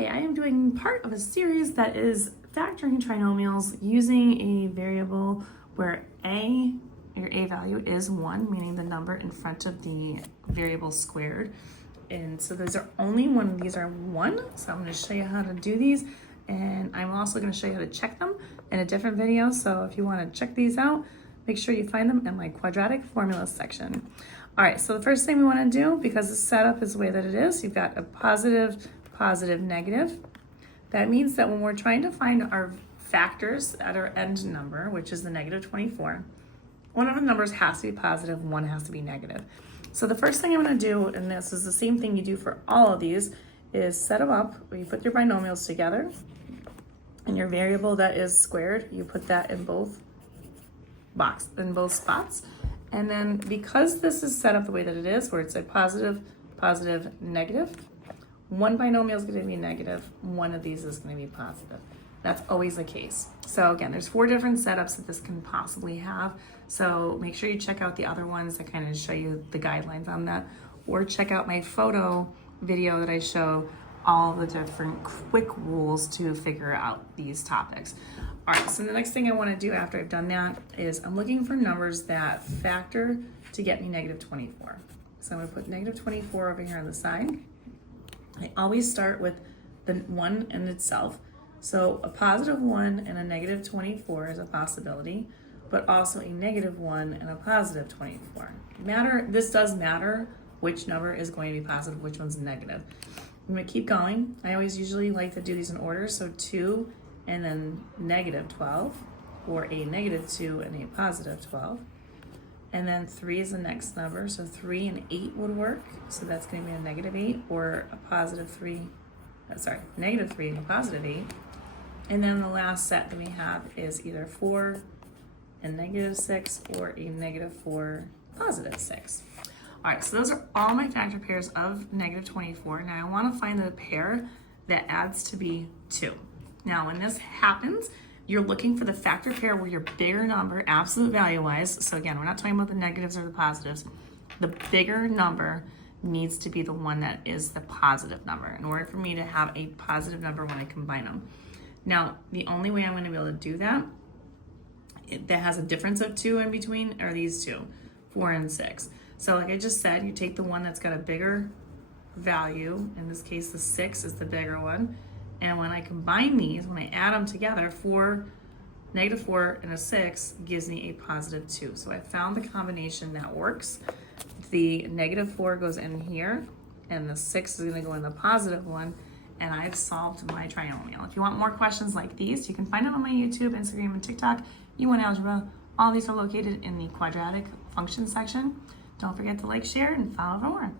Hi, I am doing part of a series that is factoring trinomials using a variable where your a value is 1, meaning the number in front of the variable squared. And so those are only when these are 1. So I'm going to show you how to do these, and I'm also going to show you how to check them in a different video. So if you want to check these out, make sure you find them in my quadratic formula section. All right, so the first thing we want to do, because the setup is the way that it is, you've got a positive, positive, negative. That means that when we're trying to find our factors at our end number, which is the negative 24, one of the numbers has to be positive, one has to be negative. So the first thing I'm going to do, and this is the same thing you do for all of these, is set them up where you put your binomials together, and your variable that is squared, you put that in both spots. And then because this is set up the way that it is, where it's a positive, positive, negative, one binomial is going to be negative, one of these is going to be positive. That's always the case. So again, there's 4 different setups that this can possibly have. So make sure you check out the other ones that kind of show you the guidelines on that, or check out my photo video that I show all the different quick rules to figure out these topics. All right, so the next thing I want to do after I've done that is I'm looking for numbers that factor to get me negative 24. So I'm going to put negative 24 over here on the side. I always start with the 1 in itself. So a positive 1 and a negative 24 is a possibility, but also a negative 1 and a positive 24. This does matter which number is going to be positive, which one's negative. I'm going to keep going. I always usually like to do these in order. So 2 and then negative 12, or a negative 2 and a positive 12. And then 3 is the next number. So 3 and 8 would work. So that's going to be a negative 8 or a positive 3. Negative 3 and a positive 8. And then the last set that we have is either 4 and negative 6 or a negative 4, positive 6. All right, so those are all my factor pairs of negative 24. Now I want to find the pair that adds to be 2. Now when this happens, you're looking for the factor pair where your bigger number, absolute value-wise, so again, we're not talking about the negatives or the positives, the bigger number needs to be the one that is the positive number in order for me to have a positive number when I combine them. Now, the only way I'm going to be able to do that, that has a difference of 2 in between, are these two, 4 and 6. So like I just said, you take the one that's got a bigger value, in this case the 6 is the bigger one, and when I combine these, when I add them together, negative 4 and a 6 gives me a positive 2. So I found the combination that works. The negative 4 goes in here, and the 6 is going to go in the positive one, and I've solved my trinomial. If you want more questions like these, you can find them on my YouTube, Instagram, and TikTok. YouWantAlgebra. All these are located in the quadratic function section. Don't forget to like, share, and follow for more.